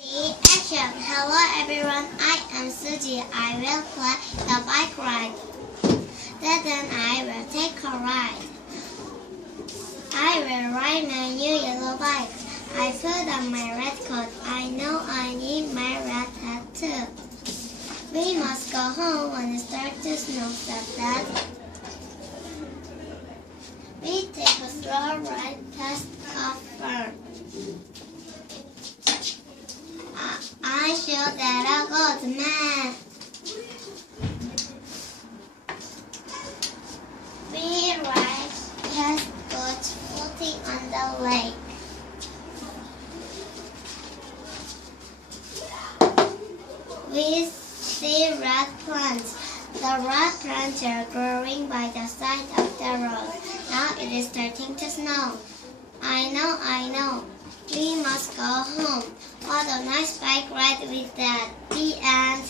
Action! Hello everyone, I am Suji. I will play the bike ride. Then I will take a ride. I will ride my new yellow bike. I put on my red coat. I know I need my red hat too. We must go home when it starts to snow, said Dad. We take a slow ride past a farm. I shoot at a goat man. We ride past boats floating on the lake. We see red plants. The red plants are growing by the side of the road. Now it is starting to snow. I know. We must go home. What a nice bike ride with Dad. The end.